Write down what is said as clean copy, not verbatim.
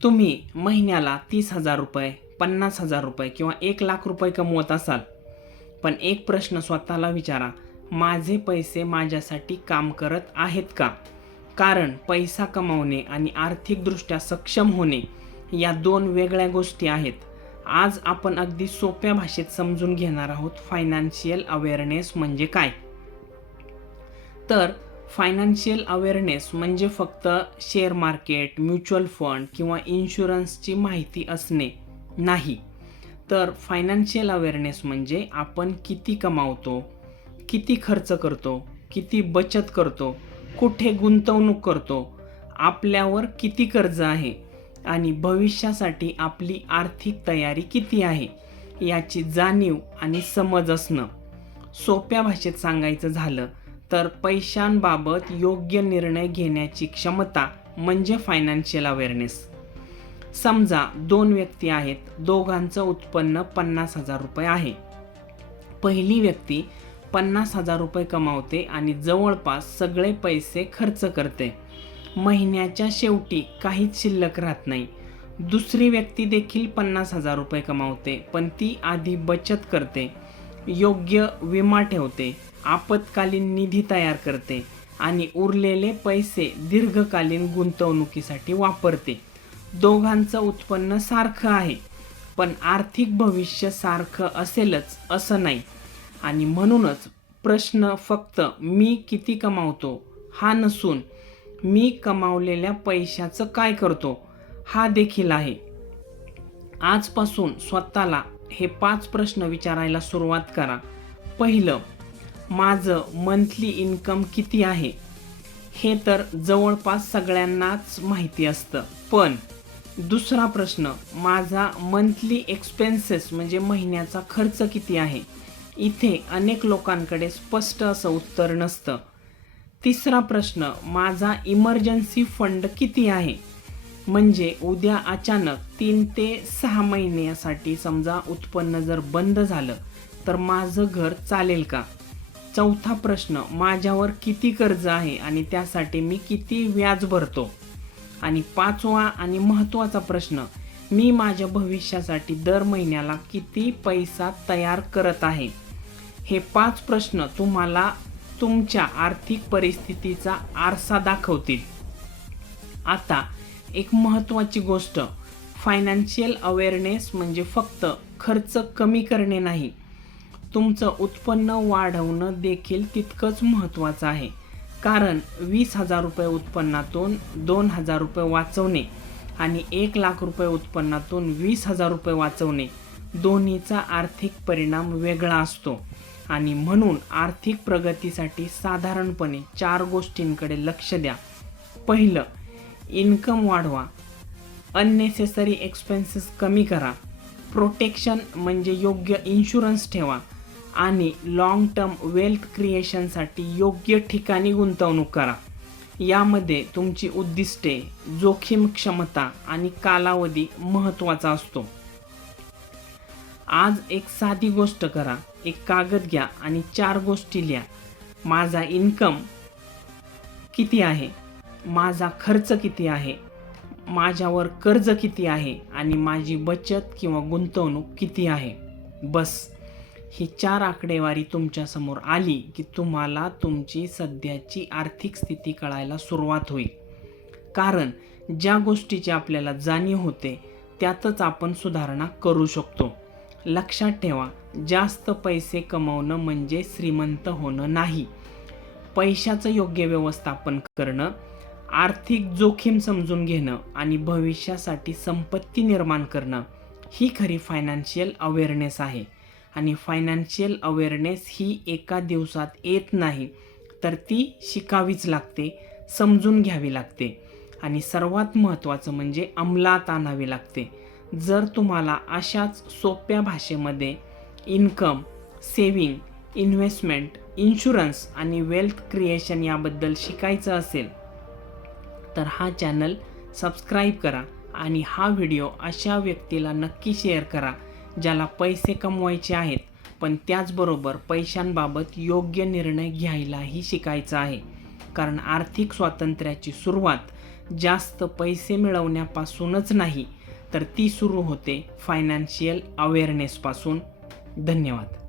तुम्ही महिन्याला 30,000 रुपये, 50,000 रुपये किंवा 1,00,000 रुपये कमवत असाल, पण एक प्रश्न स्वतःला विचारा, माझे पैसे माझ्यासाठी काम करत आहेत का? कारण पैसा कमावणे आणि आर्थिकदृष्ट्या सक्षम होणे या दोन वेगळ्या गोष्टी आहेत. आज आपण अगदी सोप्या भाषेत समजून घेणार आहोत फायनान्शियल अवेअरनेस म्हणजे काय. तर फायनान्शियल अवेअरनेस म्हणजे फक्त शेअर मार्केट, म्युच्युअल फंड किंवा इन्शुरन्सची माहिती असणे नाही. तर फायनान्शियल अवेअरनेस म्हणजे आपण किती कमावतो, किती खर्च करतो, किती बचत करतो, कुठे गुंतवणूक करतो, आपल्यावर किती कर्ज आहे आणि भविष्यासाठी आपली आर्थिक तयारी किती आहे याची जाणीव आणि समज असणं. सोप्या भाषेत सांगायचं झालं तर पैशांबाबत योग्य निर्णय घेण्याची क्षमता म्हणजे फायनान्शियल अवेअरनेस. समजा दोन व्यक्ती आहेत, दोघांचं उत्पन्न 50,000 रुपये आहे. पहिली व्यक्ती 50,000 रुपये कमावते आणि जवळपास सगळे पैसे खर्च करते. महिन्याच्या शेवटी काहीच शिल्लक राहत नाही. दुसरी व्यक्ती देखील 50,000 रुपये कमावते, पण ती आधी बचत करते, योग्य विमा ठेवते, आपत्कालीन निधी तयार करते आणि उरलेले पैसे दीर्घकालीन गुंतवणुकीसाठी वापरते. दोघांचं उत्पन्न सारखं आहे, पण आर्थिक भविष्य सारखं असेलच असं नाही. आणि म्हणूनच प्रश्न फक्त मी किती कमावतो हा नसून मी कमावलेल्या पैशाचं काय करतो हा देखील आहे. आजपासून स्वतःला हे 5 प्रश्न विचारायला सुरुवात करा. पहिलं, माझं मंथली इन्कम किती आहे? हे तर जवळपास सगळ्यांनाच माहिती असतं. पण दुसरा प्रश्न, माझा मंथली एक्सपेन्सेस म्हणजे महिन्याचा खर्च किती आहे? इथे अनेक लोकांकडे स्पष्ट असं उत्तर नसतं. तिसरा प्रश्न, माझा इमर्जन्सी फंड किती आहे? म्हणजे उद्या अचानक 3 ते 6 महिन्यासाठी समजा उत्पन्न जर बंद झालं तर माझं घर चालेल का? चौथा प्रश्न, माझ्यावर किती कर्ज आहे आणि त्यासाठी मी किती व्याज भरतो? आणि पाचवा आणि महत्त्वाचा प्रश्न, मी माझ्या भविष्यासाठी दर महिन्याला किती पैसा तयार करत आहे? हे 5 प्रश्न तुम्हाला तुमच्या आर्थिक परिस्थितीचा आरसा दाखवतील. आता एक महत्त्वाची गोष्ट, फायनान्शियल अवेअरनेस म्हणजे फक्त खर्च कमी करणे नाही, तुमचं उत्पन्न वाढवणं देखील तितकंच महत्त्वाचं आहे. कारण 20,000 रुपये उत्पन्नातून 2,000 रुपये वाचवणे आणि 1,00,000 रुपये उत्पन्नातून 20,000 रुपये वाचवणे दोन्हीचा आर्थिक परिणाम वेगळा असतो. आणि म्हणून आर्थिक प्रगतीसाठी साधारणपणे 4 गोष्टींकडे लक्ष द्या. पहिलं, इन्कम वाढवा, अननेसेसरी एक्सपेन्सेस कमी करा, प्रोटेक्शन म्हणजे योग्य इन्शुरन्स ठेवा आणि लॉंग टर्म वेल्थ क्रिएशनसाठी योग्य ठिकाणी गुंतवणूक करा. यामध्ये तुमची उद्दिष्टे, जोखीम क्षमता आणि कालावधी महत्त्वाचा असतो. आज एक साधी गोष्ट करा, एक कागद घ्या आणि 4 गोष्टी लिहा. माझा इन्कम किती आहे, माझा खर्च किती आहे, माझ्यावर कर्ज किती आहे आणि माझी बचत किंवा गुंतवणूक किती आहे. बस ही 4 आकडेवारी तुमच्यासमोर आली की तुम्हाला तुमची सध्याची आर्थिक स्थिती कळायला सुरुवात होईल. कारण ज्या गोष्टीची आपल्याला जाणीव होते त्यातच आपण सुधारणा करू शकतो. लक्षात ठेवा, जास्त पैसे कमवणं म्हणजे श्रीमंत होणं नाही. पैशाचं योग्य व्यवस्थापन करणं, आर्थिक जोखीम समजून घेणं आणि भविष्यासाठी संपत्ती निर्माण करणं ही खरी फायनान्शियल अवेअरनेस आहे. आणि फायनान्शियल अवेअरनेस ही एका दिवसात येत नाही, तर ती शिकावीच लागते, समजून घ्यावी लागते आणि सर्वात महत्त्वाचं म्हणजे अंमलात आणावी लागते. जर तुम्हाला अशाच सोप्या भाषेमध्ये इन्कम, सेविंग, इन्व्हेस्टमेंट, इन्शुरन्स आणि वेल्थ क्रिएशन याबद्दल शिकायचं असेल तर हा चॅनल सबस्क्राईब करा आणि हा व्हिडिओ अशा व्यक्तीला नक्की शेअर करा ज्याला पैसे कमवायचे आहेत, पण त्याचबरोबर पैशांबाबत योग्य निर्णय घ्यायलाही शिकायचं आहे. कारण आर्थिक स्वातंत्र्याची सुरुवात जास्त पैसे मिळवण्यापासूनच नाही, तर ती सुरू होते फायनान्शियल अवेअरनेसपासून. धन्यवाद.